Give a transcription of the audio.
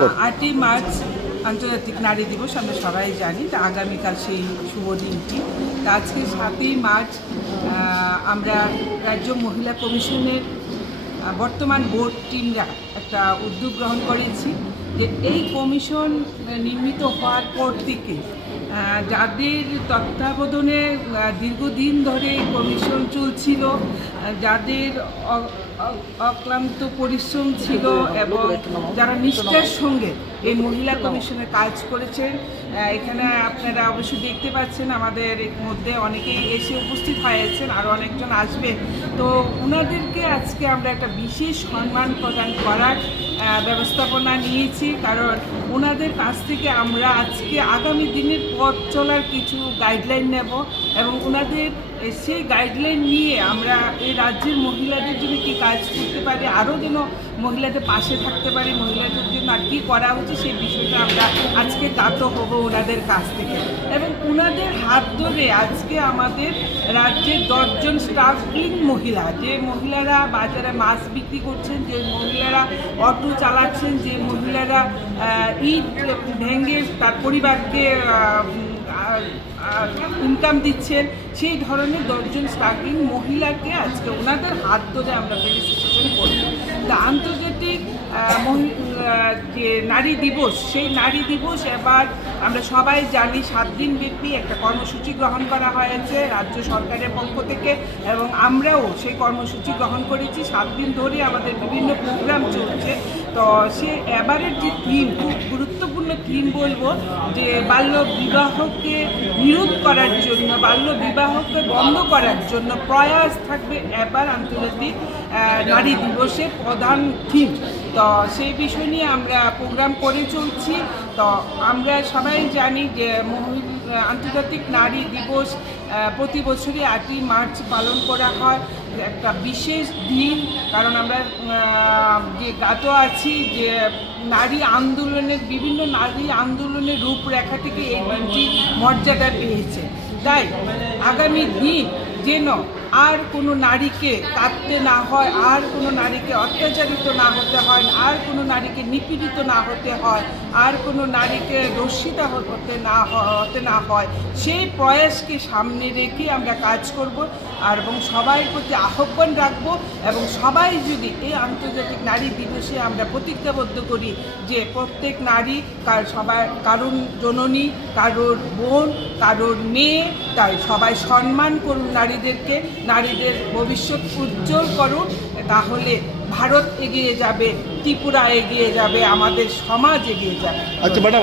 8ই March আন্তর্জাতিক নারী দিবস আমরা সবাই জানি। তা আগামীকাল সেই শুভ দিনটি। তা আজকে 7ই মার্চ আমরা রাজ্য মহিলা কমিশনের বর্তমান বোর্ড টিমরা একটা উদ্যোগ গ্রহণ করেছি যে এই কমিশন নির্মিত হওয়ার পর থেকে যাদের তত্ত্বাবধানে দীর্ঘদিন ধরে কমিশন চলছিল, যাদের অক্লান্ত পরিশ্রম ছিল এবং যারা নিষ্ঠার সঙ্গে এই মহিলা কমিশনে কাজ করেছেন, এখানে আপনারা অবশ্যই দেখতে পাচ্ছেন আমাদের মধ্যে অনেকেই এসে উপস্থিত হয়েছেন, আরও অনেকজন আসবে। তো ওনাদেরকে আজকে আমরা একটা বিশেষ সম্মান প্রদান করার ব্যবস্থাপনা নিয়েছি, কারণ ওনাদের কাছ থেকে আমরা আজকে আগামী দিনের পথ চলার কিছু গাইডলাইন নেব এবং ওনাদের সেই গাইডলাইন নিয়ে আমরা এই রাজ্যের মহিলাদের জন্য কী কাজ করতে পারি, আরও যেন মহিলাদের পাশে থাকতে পারি, মহিলাদের জন্য আর কী করা হচ্ছে সেই বিষয়টা আমরা আজকে জ্ঞাত হব ওনাদের কাছ থেকে। এবং ওনাদের হাত ধরে আজকে আমাদের রাজ্যের 10 জন স্টাফিং মহিলা, যে মহিলারা বাজারে মাছ বিক্রি করছেন, যে মহিলারা অটো চালাচ্ছেন, যে মহিলারা ইট ভেঙে তার পরিবারকে ইনকাম দিচ্ছেন, সেই ধরনের 10 জন স্টাফিং মহিলাকে আজকে ওনাদের হাত ধরে আমরা ফেলিসিটেশন করি। তা আন্তর্জাতিক যে নারী দিবস, সেই নারী দিবস এবার আমরা সবাই জানি 7 দিন ব্যাপী একটা কর্মসূচি গ্রহণ করা হয়েছে রাজ্য সরকারের পক্ষ থেকে এবং আমরাও সেই কর্মসূচি গ্রহণ করেছি। 7 দিন ধরে আমাদের বিভিন্ন প্রোগ্রাম চলছে। তো সে এবারের যে থিম, খুব গুরুত্বপূর্ণ থিম বলবো, যে বাল্য বিবাহকে বিরোধ করার জন্য, বাল্য বিবাহকে বন্ধ করার জন্য প্রয়াস থাকবে এবার আন্তর্জাতিক নারী দিবসের প্রধান থিম। তো সেই বিষয় নিয়ে আমরা প্রোগ্রাম করে চলছি। তো আমরা সবাই জানি যে আন্তর্জাতিক নারী দিবস প্রতি বছরই 8ই মার্চ পালন করা হয়, একটা বিশেষ দিন। কারণ আমরা যে জ্ঞাত আছি যে নারী আন্দোলনের, বিভিন্ন নারী আন্দোলনের রূপরেখা থেকে এই দিনটি মর্যাদা পেয়েছে। তাই আগামী দিন যেন আর কোনো নারীকে কাঁদতে না হয়, আর কোনো নারীকে অত্যাচারিত না হতে হয়, আর কোনো নারীকে নিপীড়িত না হতে হয়, আর কোনো নারীকে দর্শিত হতে না হয়, সেই প্রয়াসকে সামনে রেখে আমরা কাজ করব আর এবং সবার প্রতি আহ্বান রাখব। এবং সবাই যদি এই আন্তর্জাতিক নারী দিবসে আমরা প্রতিজ্ঞাবদ্ধ করি যে প্রত্যেক নারী কারোর জননী, কারোর বোন, কারোর মেয়ে, তাই সবাই সম্মান করুন নারীদেরকে, নারীদের ভবিষ্যৎ উজ্জ্বল করুন। তাহলে ভারত এগিয়ে যাবে, ত্রিপুরা এগিয়ে যাবে, আমাদের সমাজ এগিয়ে যাবে। আচ্ছা ম্যাডাম,